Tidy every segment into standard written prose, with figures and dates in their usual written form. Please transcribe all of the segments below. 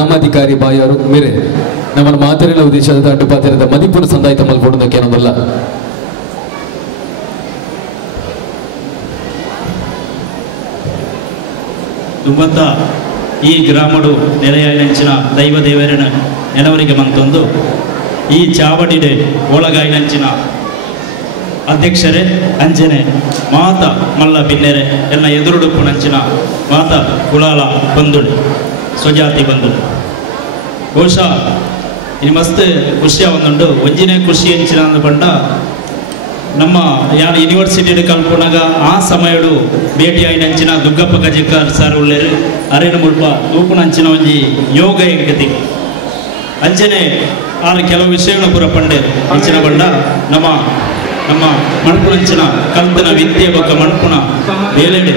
ಗ್ರಾಮಾಧಿಕಾರಿ ಬಾಯವರು ಮೇರೆ ನಮ್ಮ ಮಾತರಿನ ಉದ್ದೇಶದ ಅಡ್ಡುಪಾತ್ರದ ಮದಿಪುರ ಸಂದಾಯಿತ ಮಲ್ಪಡುವುದಕ್ಕೆ ಅನ್ನೋದಲ್ಲ. ದುಂಬತ್ತ ಈ ಗ್ರಾಮಡು ನೆಲೆಯಾಯಿನಂಚಿನ ದೈವ ದೇವರನ ನೆನವರಿಗೆ ಮಂತೊಂದು ಈ ಚಾವಡಿಡೆ ಒಳಗಾಯಿನಂಚಿನ ಅಧ್ಯಕ್ಷರೇ ಅಂಜನೆ ಮಾತ ಮಲ್ಲ ಬಿನ್ನೆರೆ ಎಲ್ಲ ಎದುರುಡುಪ್ಪುನಂಚಿನ ಮಾತ ಕುಳಾಲ ಬಂದುಡು ಸ್ವಜಾತಿ ಬಂದುಡು ಬಹುಶಃ ಇನ್ನು ಮಸ್ತ್ ಖುಷಿಯ ಒಂದುಂಡು ಒಂಜಿನೇ ಖುಷಿ ಹೆಂಚಿನ ಅಂದ ಪಂಡ ನಮ್ಮ ಯಾರು ಯೂನಿವರ್ಸಿಟಿ ಕಲ್ಪನಾಗ ಆ ಸಮಯಡು ಭೇಟಿಯಾಯಿನಂಚಿನ ದುಗ್ಗಪ್ಪ ಗಜಿಕಾರ್ ಸರ್ ಉಳ್ಳೇರು ಅರೇನು ಮುಲ್ಪ ತೂಪುನಂಚಿನ ಒಂಜಿ ಯೋಗ ಎಂಕತಿ ಅಂಚನೆ ಆರು ಕೆಲವು ವಿಷಯಗಳು ಪೂರ ಪಂಡೆ ಅಂಚಿನ ಬಂಡ ನಮ್ಮ ನಮ್ಮ ಮಣ್ಪುನಂಚಿನ ಕಲ್ತನ ವಿದ್ಯೆ ಬಗ್ಗೆ ಮಣ್ಪುನ ಬೇಲೆಡೆ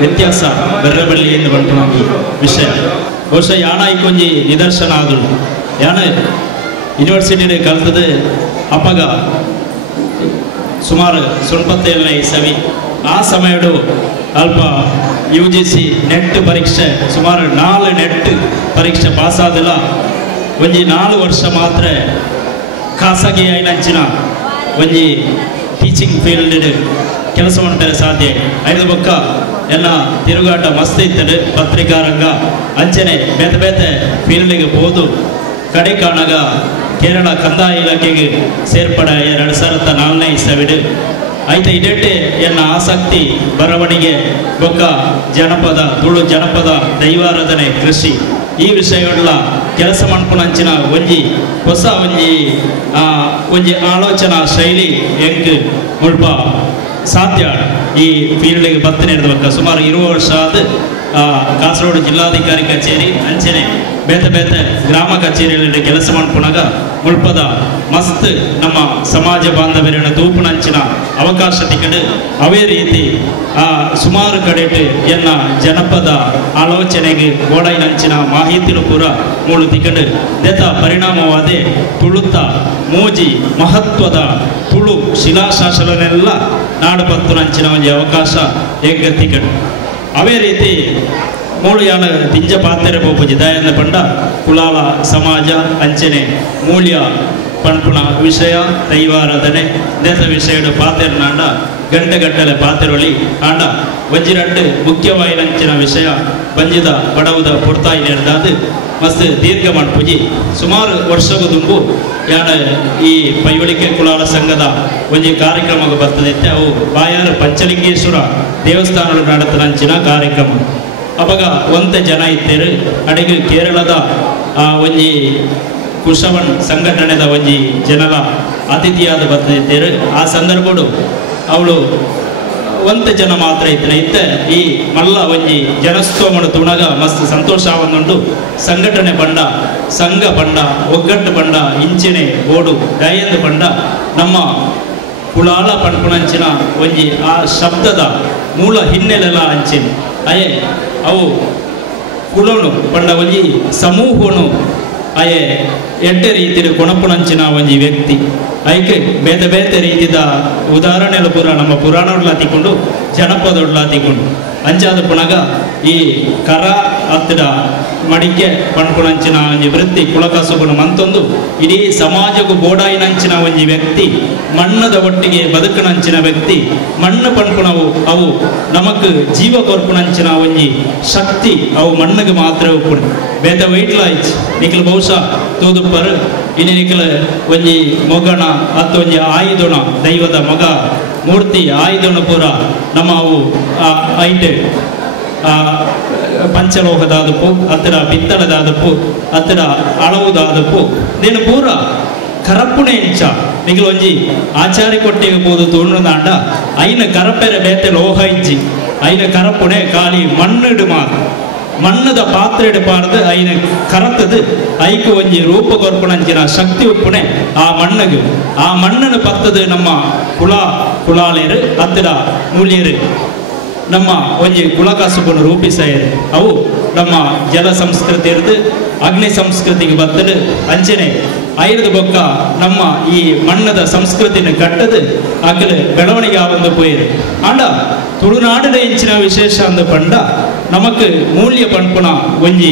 ವ್ಯತ್ಯಾಸ ಬೆರ್ರಬಳ್ಳಿ ಎಂದು ಮಣ್ಪುನ ವಿಷಯ ಬಹುಶಃ ಯಾಣ ಇಕ್ಕೊಂಜಿ ನಿದರ್ಶನ ಆದಳು ಯಾಣ ಯೂನಿವರ್ಸಿಟಿ ಕಲ್ತದ ಅಪಗ ಸುಮಾರು 97ನೇ ಇಸವಿ ಆ ಸಮಯಡು ಅಲ್ಪ UGC ನೆಟ್ ಪರೀಕ್ಷೆ ಸುಮಾರು 4 ನೆಟ್ ಪರೀಕ್ಷೆ ಪಾಸ್ ಆದಿಲ್ಲ ಒಂಜಿ 4 ವರ್ಷ ಮಾತ್ರ ಖಾಸಗಿ ಐನಂಚಿನ ಒಂಜಿ ಟೀಚಿಂಗ್ ಫೀಲ್ಡ್ ಕೆಲಸ ಮಾಡ್ತಾರೆ ಸಾಧ್ಯ ಐದು ಬೊಕ್ಕ ಎಲ್ಲ ತಿರುಗಾಟ ಮಸ್ತ್ ಇತ್ತದೆ ಪತ್ರಿಕಾ ರಂಗ ಅಂಚನೆ ಬೇತೆ ಬೇತೆ ಫೀಲ್ಡಿಗೆ ಹೋದು ಕಡೆ ಕಾಣಾಗ ಕೇರಳ ಕಂದಾಯ ಇಲಾಖೆಗೆ ಸೇರ್ಪಡೆ 2004ನೇ ಇಸವಿಡು ಆಯ್ತು ಇಡೇಟೆ ಎನ್ನ ಆಸಕ್ತಿ ಬರವಣಿಗೆ ಬೊಕ್ಕ ಜನಪದ ತುಳು ಜನಪದ ದೈವಾರಾಧನೆ ಕೃಷಿ ಈ ವಿಷಯಗಳ ಕೆಲಸ ಮನ್ಪುನಂಚಿನ ಒಂಜಿ ಹೊಸ ಒಂಜಿ ಆಲೋಚನಾ ಶೈಲಿ ಹೆಂಗ್ ಮುಲ್ಪ ಸಾಧ್ಯ ಈ ಫೀಲ್ಡ್ಗೆ ಬತ್ತನೆ ಇರ್ಬೇಕು ಸುಮಾರು 20 ವರ್ಷ ಆದ ಕಾಸರಗೋಡು ಜಿಲ್ಲಾಧಿಕಾರಿ ಕಚೇರಿ ಅಂಚನೆ ಬೇತೆ ಬೇತೆ ಗ್ರಾಮ ಕಚೇರಿಯಲ್ಲಿ ಕೆಲಸ ಮಾಡ್ಕೊಂಡಾಗ ಮುಲ್ಪದ ಮಸ್ತ್ ನಮ್ಮ ಸಮಾಜ ಬಾಂಧವ್ಯರನ್ನ ತೂಪುನಂಚಿನ ಅವಕಾಶ ತಿಕ್ಕಡು ಅವೇ ರೀತಿ ಸುಮಾರು ಕಡೆಟ್ ಎನ್ನ ಜನಪದ ಆಲೋಚನೆಗೆ ಗೋಡೈನಂಚಿನ ಮಾಹಿತಿಲು ಪೂರ ಮೂಳು ತಿಕ್ಕಡು ದೇತ ಪರಿಣಾಮವಾದೆ ತುಳುತ್ತ ಮೂಜಿ ಮಹತ್ವದ ತುಳು ಶಿಲಾಶಾಸನನೆಲ್ಲ ನಾಡು ಪತ್ತುನಂಚಿನ ಒಂದು ಅವಕಾಶ ಹೇಗೆ ತಿಕ್ಕಡು ಅವೇ ರೀತಿ ಮೂಳು ಯಾನ ತಿಂಜ ಪಾತ್ರೆ ಬೋಪುಜಿ ದಯನ ಪಂಡ ಕುಲಾಲ ಸಮಾಜ ಅಂಚನೆ ಮೂಲ್ಯ ಪಂಪುಣ ವಿಷಯ ದೈವಾರಾಧನೆ ದೇಶ ವಿಷಯದ ಪಾತೆರನಾಂಡ ಗಂಟೆಗಟ್ಟಲೆ ಪಾತೆರೊಳಿ ಆಂಡ ಒಂಜಿರಡ್ಡು ಮುಖ್ಯವಾಯಿನಂಚಿನ ವಿಷಯ ಬಂಜಿದ ಬಡವುದ ಪುರ್ತಾಯಿ ನೆರೆದಾದು ಮಸ್ತ್ ದೀರ್ಘ ಮಾಡ್ಪುಜಿ ಸುಮಾರು ವರ್ಷಗೂ ದುಂಬು ಯಾನ ಈ ಪೈವಳಿಕೆ ಕುಲಾಲ ಸಂಘದ ಒಂಜಿ ಕಾರ್ಯಕ್ರಮಕ್ಕೆ ಬರ್ತದೆ ಅವು ಬಾಯಾರ ಪಂಚಲಿಂಗೇಶ್ವರ ದೇವಸ್ಥಾನ ನಡತನಂಚಿನ ಕಾರ್ಯಕ್ರಮ ಅವಾಗ ಒಂತೆ ಜನ ಇತ್ತೇರು ಅಡಿಗೆ ಕೇರಳದ ಒಂಜಿ ಕುಶವನ್ ಸಂಘಟನೆದ ಒಂಜಿ ಜನರ ಅತಿಥಿಯಾದ ಬರ್ತಿದ್ದೇರು ಆ ಸಂದರ್ಭಡು ಅವಳು ಒಂತೆ ಜನ ಮಾತ್ರ ಇತ್ತೆ ಈ ಮಲ್ಲ ಒಂಜಿ ಜನಸ್ತೋಮನು ತುಣಗ ಮಸ್ತ್ ಸಂತೋಷ ಆವೊಂದುಂಡು ಸಂಘಟನೆ ಬಂಡ ಸಂಘ ಬಂಡ ಒಗ್ಗಟ್ಟು ಬಂಡ ಇಂಚಿನೆ ಓಡು ದಯಂದು ಬಂಡ ನಮ್ಮ ಕುಳಾಲ ಪಂಪುನಂಚಿನ ಒಂಜಿ ಆ ಶಬ್ದದ ಮೂಲ ಹಿನ್ನೆಲೆಲ್ಲ ಅಂಚಿನ ಅಯೇ ಅವು ಕುಳನು ಪಂಡ ಒಂಜಿ ಸಮೂಹನು ಅಯೇ ಎಡ್ಡೆ ರೀತಿಯ ಕೊಣಪುನಂಚಿನ ಒಂಜಿ ವ್ಯಕ್ತಿ ಐಕೆ ಬೇತೆ ಬೇತೆ ರೀತಿದ ಉದಾಹರಣೆಗಳು ಪೂರ ನಮ್ಮ ಪುರಾಣಡ್ಲ ತಿಕೊಂಡು ಜನಪದಡ್ಲ ತಿಕೊಂಡು ಅಂಚಾದ ಪುನಗ ಈ ಕರ ಹತ್ತಿರ ಮಡಿಕೆ ಪಂಪುನಂಚಿನ ಒಂಜಿ ವೃತ್ತಿ ಕುಳಕಸುಗುಣ ಮಂತೊಂದು ಇಡೀ ಸಮಾಜಕ್ಕೂ ಬೋಡಾಯಿನಂಚಿನ ಒಂಜಿ ವ್ಯಕ್ತಿ ಮಣ್ಣದ ಒಟ್ಟಿಗೆ ಬದುಕುನಂಚಿನ ವ್ಯಕ್ತಿ ಮಣ್ಣು ಪಂಪುಣವು ಅವು ನಮಕ್ ಜೀವ ಕೊರ್ಪುನಂಚಿನ ಒಂಜಿ ಶಕ್ತಿ ಅವು ಮಣ್ಣಿಗೆ ಮಾತ್ರ ಉಪ್ಪುಣ ಬೇತ ವೈಟ್ಲ ಆಯ್ತು ನಿಖಲ್ ಬಹುಶಃ ತೋದುಪ್ಪರು ಇನ್ನು ನಿಖಲ್ ಒಂಜಿ ಮೊಗಣ ಅಥವಾ ಒಂಜಿ ಆಯುಧಣ ದೈವದ ಮಗ ಮೂರ್ತಿ ಆಯುಧಣ ಪೂರ ನಮ್ಮ ಅವು ಐಟೆ ಪಂಚಲೋಹದಾದಪ್ಪು ಹತ್ತಿರ ಪಿತ್ತಳದಾದಪ್ಪು ಹತ್ತಿರ ಅಳವುದಾದಪ್ಪು ನೀನು ಪೂರ ಕರಪ್ಪುಣೆ ಇಂಚ ನಿಗಲು ಒಂಜಿ ಆಚಾರಿ ಕೊಟ್ಟಿಗೆ ಬೋದು ತೋಣದಾಂಡ ಐನ ಕರಪೆರೆ ಬೇತೆ ಲೋಹ ಇಜ್ಜಿ ಐನ ಕರಪ್ಪುಣೆ ಖಾಲಿ ಮಣ್ಣಿಡು ಮಾತು ಮಣ್ಣದ ಪಾತ್ರೆ ಇಡಬಾರ್ದು ಐನ ಕರತದು ಐಕು ಒಂಜಿ ರೂಪ ಕೊರ್ಪುಣಂಚಿನ ಶಕ್ತಿ ಉಪ್ಪುಣೆ ಆ ಮಣ್ಣಗೆ ಆ ಮಣ್ಣನ್ನು ಪತ್ತದು ನಮ್ಮ ಕುಳಾಲೇರು ಹತ್ತಿರ ಮೂಲ್ಯರು ನಮ್ಮ ಒಂಜಿ ಕುಳಕಸುಬನ್ನು ರೂಪಿಸಾಯರು ಅವು ನಮ್ಮ ಜಲ ಸಂಸ್ಕೃತಿ ಇರ್ದು ಅಗ್ನಿ ಸಂಸ್ಕೃತಿಗೆ ಬತ್ತಲು ಅಂಚನೆ ಐದು ಬೊಕ್ಕ ನಮ್ಮ ಈ ಮಣ್ಣದ ಸಂಸ್ಕೃತಿನ ಕಟ್ಟದು ಅಗಲು ಬೆಳವಣಿಗೆ ಆವಂದು ಪೋಯಿರು ಆಂಡ ತುಳುನಾಡಿನ ಇಂಚಿನ ವಿಶೇಷ ಅಂದು ಪಂಡ ನಮಕ್ ಮೂಲ್ಯ ಪಂಪುನ ಒಂಜಿ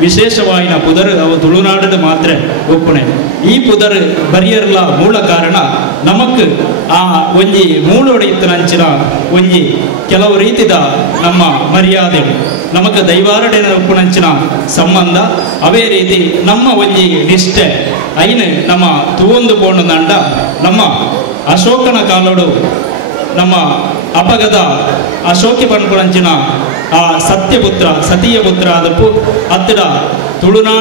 ವಿಶೇಷವಾಯಿನ ಪುದರ್ ಅವು ತುಳುನಾಡು ಮಾತ್ರ ಒಪ್ಪುನೆ. ಈ ಪುದರ್ ಬರಿಯರ್ಲ ಮೂಲ ಕಾರಣ ನಮಕ್ ಆ ಒಂಜಿ ಮೂಲೊಡೆಯಿತ್ತನಂಚಿನ ಒಂಜಿ ಕೆಲವು ರೀತಿದ ನಮ್ಮ ಮರ್ಯಾದೆ ನಮಕ್ ದೈವಾರಡೆನ ಒಪ್ಪುನಂಚಿನ ಸಂಬಂಧ ಅವೇ ರೀತಿ ನಮ್ಮ ಒಂಜಿ ನಿಷ್ಠೆ ಐನ್ ನಮ್ಮ ತೂವೊಂದು ಪೋಂಡು ನಂಡ ನಮ್ಮ ಅಶೋಕನ ಕಾಲೋಡು ನಮ್ಮ ಅಪಗದ ಅಶೋಕಿ ಪಂಪುನಂಚಿನ ಆ ಸತ್ಯಪುತ್ರ ಸತೀಯ ಪುತ್ರ ಆದಪ್ಪು ಹತ್ತಿರ ತುಳುನಾ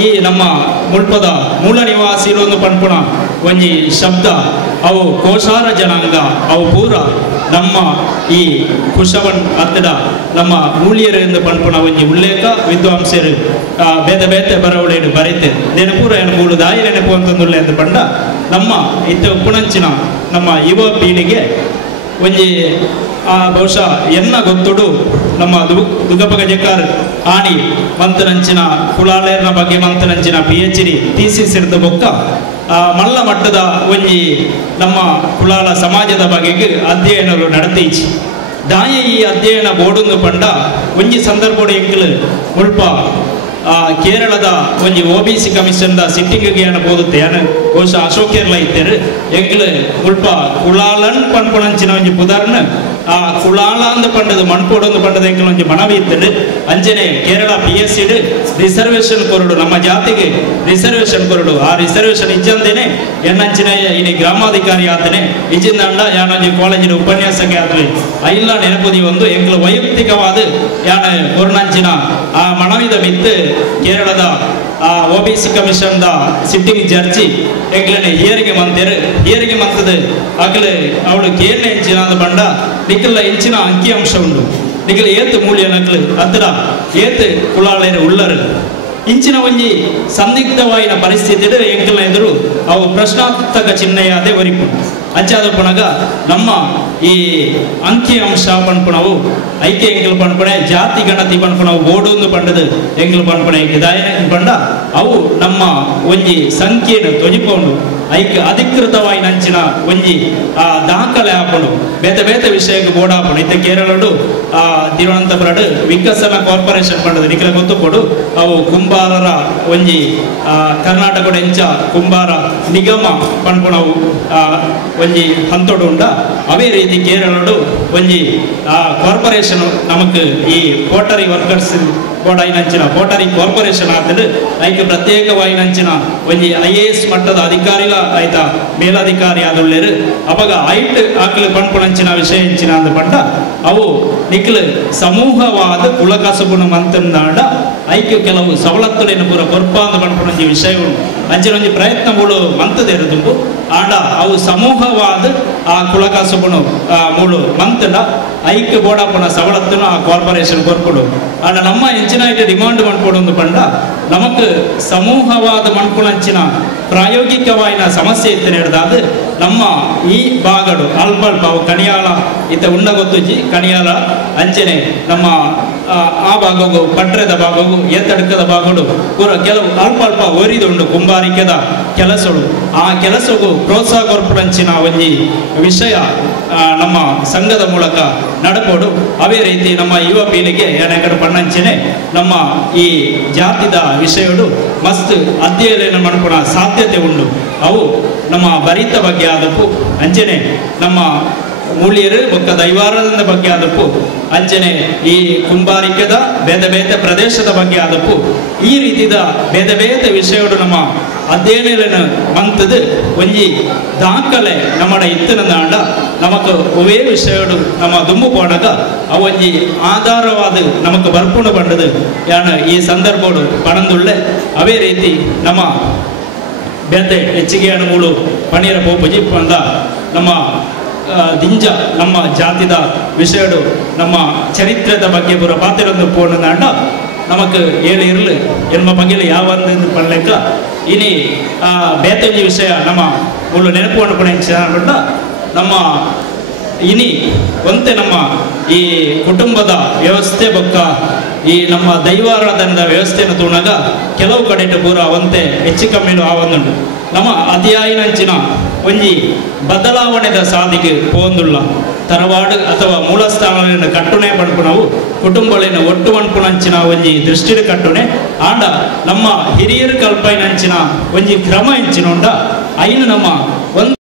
ಈ ನಮ್ಮ ಮುಳ್ಪದ ಮೂಲ ನಿವಾಸಿಲು ಒಂದು ಪಂಪುಣ ಒಂಜಿ ಶಬ್ದ ಅವು ಕೋಶಾರ ಜನಾಂಗ ಅವು ಪೂರ ನಮ್ಮ ಈ ಕುಶವನ್ ಹತ್ತಿರ ನಮ್ಮ ಮೂಲಿಯರು ಎಂದು ಪಂಪುಣ ಒಂಜಿ ಉಲ್ಲೇಖ ವಿದ್ವಾಂಸರು ಬೇದ ಬೇತೆ ಬರವಳೇನು ಬರೀತೆ ನೆನಪೂರ ಏನು ಮೂಲು ದಾಯಿ ನೆನಪು ಅಂತಂದುಳ್ಳೆ ಎಂದು ಪಂಡ ನಮ್ಮ ಇತ್ತ ಉಪ್ಪುಣಂಚಿನ ನಮ್ಮ ಯುವ ಪೀಳಿಗೆ ಒಂಜಿ ಬಹುಶಃ ಎನ್ನ ಗೊತ್ತುಡು ನಮ್ಮ ದುಗಪ ಗಜಕಾರ್ ಆಣಿ ಮಂತನಂಚಿನ ಕುಳಾಳೇರ್ನ ಬಗ್ಗೆ ಮಂತನಂಚಿನ PhD ಥೀಸಿಸ್ ಇರ್ದ ಬೊಕ್ಕ ಮಲ್ಲ ಮಟ್ಟದ ಒಂಜಿ ನಮ್ಮ ಕುಳಾಳ ಸಮಾಜದ ಬಗೆಗೆ ಅಧ್ಯಯನಗಳು ನಡೆತೀಚಿ ದಾಯ ಈ ಅಧ್ಯಯನ ಬೋಡುಂದು ಪಂಡ ಒಂಜಿ ಸಂದರ್ಭೋಡು ಎಂಕಲು ಮುಲ್ಪ ಕೇರಳದ ಒಂಜಿ OBC ಕಮಿಷನ್ ದ ಸಿಟ್ಟಿಂಗ್ಗೆ ಏನು ಬೋದುತ್ತೆ ಏನು ಬಹುಶಃ ಅಶೋಕೇರ್ಲ ಇತ್ತೇರು ಎಂಕಲು ಮುಲ್ಪ ಕುಳಾಳನ್ ಪಂಪುಣಂಚಿನ ಒಂಜಿ ಪುದರ್ನ ಆ ಕುಳಾಳ ಅಂದ ಪಂಡದು ಮಣ್ಪೋಡೊಂದು ಪಂಡದ ಎಂಕಲು ಒಂಜಿ ಮನವಿ ಇತ್ತಡು ಅಂಚನೆ ಕೇರಳ PSC ರಿಸರ್ವೇಷನ್ ಕೊರಡು ನಮ್ಮ ಜಾತಿಗೆ ರಿಸರ್ವೇಷನ್ ಕೊರಡು ಆ ರಿಸರ್ವೇಷನ್ ಇಜ್ಜಂದೇನೆ ಎನ್ನಂಚಿನ ಇನಿ ಗ್ರಾಮಾಧಿಕಾರಿ ಆತನೆ ಇಜ್ಜಿಂದಂಡ ಯಾನೊಂಜಿ ಕಾಲೇಜಿನ ಉಪನ್ಯಾಸಕ್ಕೆ ಆತಲೆ ಐಲ್ಲ ನೆನಪುದಿ ಒಂದು ಎಂಕಲು ವೈಯಕ್ತಿಕವಾದ ಯಾನ ಕೊರ್ನಂಚಿನ ಆ ಮನವಿದ ಮಿತ್ತು ಕೇರಳದ OBC ಕಮಿಷನ್ ದ ಸಿಟ್ಟಿಂಗ್ ಜಡ್ಜಿ ಎಂಕ್ಲನೆ ಹಿಯರಿಗೆ ಮಂತೇರು ಹಿಯರಿಗೆ ಮಂತದ ಅಕಲು ಅವಳು ಕೇರಳ ಎಂಚಿನ ಬಂಡ ನಿಖಲ ಎಂಚಿನ ಅಂಕಿ ಅಂಶ ಉಂಟು ನಿಖಲ ಏತು ಮೂಲ್ಯ ನಕಲು ಹತ್ತಿರ ಏತು ಕುಳಾಳೇರು ಉಳ್ಳರು ಇಂಚಿನ ಒಂಜಿ ಸಂದಿಗ್ಧವಾಯಿನ ಪರಿಸ್ಥಿತಿ ಎಂಕಲ್ನ ಎದುರು ಅವು ಪ್ರಶ್ನಾರ್ಥಕ ಚಿಹ್ನೆಯಾದೆ ಒರಿಪು ಅಂಚಾದ ಪುನಗ ನಮ್ಮ ಈ ಅಂಕಿ ಅಂಶ ಪನ್ಪುಣವು ಐಕ್ಯ ಎಂಕಲ್ ಪನ್ಪುಣೆ ಜಾತಿ ಗಣತಿ ಪನ್ಪುಣವು ಬೋಡೊಂದು ಪಂಡದು ಎಂಕಲ್ ಪನ್ಪುಣೆ ದಾಯ ಪಂಡ ಅವು ನಮ್ಮ ಒಂಜಿ ಸಂಖ್ಯೆಯನ್ನು ತೊಜಿಕೊಂಡು ಐಕ್ಯ ಅಧಿಕೃತವಾಗಿ ನಂಚಿನ ಒಂಜಿ ದಾಖಲೆ ಹಾಕೊಂಡು ಬೇತೆ ಬೇತೆ ವಿಷಯಕ್ಕೆ ಬೋಡಾಪುಣು ಇತ್ತ ಕೇರಳಡು ತಿರುವನಂತಪುರಡು ವಿಕಸನ ಕಾರ್ಪೊರೇಷನ್ ಪಂಡದು ನಿಖಲ ಗೊತ್ತು ಕೊಡು ಅವು ಕುಂಬಾರರ ಒಂಜಿ ಕರ್ನಾಟಕದ ಎಂಚ ಕುಂಬಾರ ನಿಗಮ ಪನ್ಪುಣವು ಒಂಜಿ ಹಂತೋಡು ಉಂಡ ಅವೇ ರೀತಿ ಕೇರಳಡು ಒಂಜಿ ಕಾರ್ಪೊರೇಷನ್ ನಮಕ್ ಈ ಪೋಟರಿ ವರ್ಕರ್ಸ್ ಬೋರ್ಡ್ ಐನಂಚಿನ ಪೋಟರಿ ಕಾರ್ಪೊರೇಷನ್ ಆತಡು ಐಕೆ ಪ್ರತ್ಯೇಕವಾಗಿ ನಂಚಿನ ಒಂಜಿ IAS ಮಟ್ಟದ ಅಧಿಕಾರಿಲ ಆಯ್ತಾ ಮೇಲಧಿಕಾರಿ ಆದುಳ್ಳೇರು ಅವಾಗ ಐಟ್ ಆಕಲು ಪನ್ಪುಣಂಚಿನ ವಿಷಯ ಹೆಂಚಿನ ಅಂದ ಪಂಡ ಅವು ನಿಖಲು ಸಮೂಹವಾದ ಕುಲಕಸಬುನ ಮಂತಂದಾಂಡ ಐಕ್ಯ ಕೆಲವು ಸವಲತ್ತುಲೇನು ಪೂರ ಕೊರ್ಪಾಂದ ಪನ್ಪುಣಂಜಿ ವಿಷಯ ಉಂಟು ಅಂಚಿನೊಂಜಿ ಪ್ರಯತ್ನಗಳು ಮಂತದೇರು ತುಂಬು ಆಂಡ ಅವು ಸಮೂಹವಾದ ಆ ಕುಲಕಸಬುನು ಮೂಳು ಮಂತಡ ಐಕ್ಯ ಬೋಡಾಪುನ ಸವಲತ್ತುನು ಆ ಕಾರ್ಪೊರೇಷನ್ ಕೊರ್ಪುಡು ಆಂಡ ನಮ್ಮ ಎಂಚಿನ ಐಟೆ ಡಿಮಾಂಡ್ ಮನ್ಪೊಡು ಪಂಡ ನಮಕ್ ಸಮೂಹವಾದ ಮನ್ಪುಣಂಚಿನ ಪ್ರಾಯೋಗಿಕವಾಯಿನ ಸಮಸ್ಯೆ ಇತ್ತು ನಡೆದಾದ ನಮ್ಮ ಈ ಭಾಗಡು ಅಲ್ಪ ಅಲ್ಪ ಅವು ಕಣಿಯಾಳ ಇತ್ತ ಉಂಡ ಗೊತ್ತುಜಿ ಕಣಿಯಾಳ ಅಂಚನೆ ನಮ್ಮ ಆ ಭಾಗವು ಪಟ್ರದ ಭಾಗವು ಎತ್ತಡಕದ ಭಾಗಡು ಪೂರ ಕೆಲವು ಅಲ್ಪ ಅಲ್ಪ ಒರಿದುಂಡು ಕುಂಬಾರಿಕೆದ ಕೆಲಸಗಳು ಆ ಕೆಲಸಗೂ ಪ್ರೋತ್ಸಾಹ ಕೊರ್ಪುಡಂಚಿನ ಒಂಜಿ ವಿಷಯ ನಮ್ಮ ಸಂಘದ ಮೂಲಕ ನಡಪೋಡು ಅವೇ ರೀತಿ ನಮ್ಮ ಯುವ ಪೀಳಿಗೆ ಏನಾಕಡೆ ಪಣ್ಣಂಚಿನೆ ನಮ್ಮ ಈ ಜಾತಿದ ವಿಷಯಗಳು ಮಸ್ತ್ ಅಧ್ಯಯನ ಮಾಡ್ಕೊಳ ಸಾಧ್ಯತೆ ಉಂಟು ಅವು ನಮ್ಮ ಭರಿತ ಬಗ್ಗೆ ಆದಪ್ಪು ಅಂಚನೆ ನಮ್ಮ ಮೂಲಿಯರು ಬೊಕ್ಕ ದೈವಾರದ ಬಗ್ಗೆ ಆದಪ್ಪು ಅಂಚನೆ ಈ ಕುಂಬಾರಿಕೆದ ಬೇತೆ ಬೇತೆ ಪ್ರದೇಶದ ಬಗ್ಗೆ ಆದಪ್ಪು ಈ ರೀತಿದ ಬೇತೆ ಬೇತೆ ವಿಷಯಗಳು ನಮ್ಮ ಅಧ್ಯಯನ ಮಂತದು ಒಂಜಿ ದಾಖಲೆ ನಮ್ಮ ಇತ್ತನಂದಾಂಡ ನಮಕ್ ಒವೇ ವಿಷಯಗಳು ನಮ್ಮ ದುಮ್ಮು ಪೋಣಗ ಅವೊಂಜಿ ಆಧಾರವಾದ ನಮಕ್ ಬರ್ಪುಣ ಬಂಡದು ಯಾನ ಈ ಸಂದರ್ಭಗಳು ಪಣಂದುಳ್ಳೆ ಅವೇ ರೀತಿ ನಮ್ಮ ಬೇತೆ ಹೆಚ್ಚಿಗೆ ಅಣುಗಳು ಪಣೀರ ಪೋಪುಜಿ ಪಂದ ನಮ್ಮ ದಿಂಜ ನಮ್ಮ ಜಾತಿದ ವಿಷಯಗಳು ನಮ್ಮ ಚರಿತ್ರದ ಬಗ್ಗೆ ಪೂರ ಪಾತ್ರೊಂದು ಪೋಣದಾಂಡ ನಮಕ್ ಏಳು ಇರಲು ಎನ್ಮ ಬಗೆಲು ಯಾವಂದು ಪಡ್ಲೆಕ್ಕ ಇನಿ ಬೇತಂಜಿ ವಿಷಯ ನಮ್ಮ ಮುಳ್ಳು ನೆನಪು ಅನ್ಕೊಂಡ ನಮ್ಮ ಇನಿ ಒಂತೆ ನಮ್ಮ ಈ ಕುಟುಂಬದ ವ್ಯವಸ್ಥೆ ಬೊಕ್ಕ ಈ ನಮ್ಮ ದೈವಾರಾಧನದ ವ್ಯವಸ್ಥೆಯನ್ನು ತೂಣಾಗ ಕೆಲವು ಕಡೆ ಪೂರ ಒಂತೆ ಹೆಚ್ಚು ಕಮ್ಮಿಲು ಆವಂದುಂಡು ನಮ್ಮ ಅತಿಯಾಯಿನಂಚಿನ ಒಂಜಿ ಬದಲಾವಣೆದ ಸಾಧಿಗೆ ಪೋಂದುಳ್ಳ ತರವಾಡು ಅಥವಾ ಮೂಲ ಸ್ಥಾನಗಳನ್ನು ಕಟ್ಟುನೆ ಪಂಪು ನಾವು ಕುಟುಂಬಗಳನ್ನ ಒಟ್ಟು ಪಂಪುನಂಚಿನ ಒಂಜಿ ದೃಷ್ಟಿಡ್ ಕಟ್ಟುನೆ ಆಂಡ ನಮ್ಮ ಹಿರಿಯರು ಕಲ್ಪೈನಂಚಿನ ಒಂಜಿ ಕ್ರಮ ಇಂಚಿನೊಂಡ ಐನು ನಮ್ಮ ಒಂದು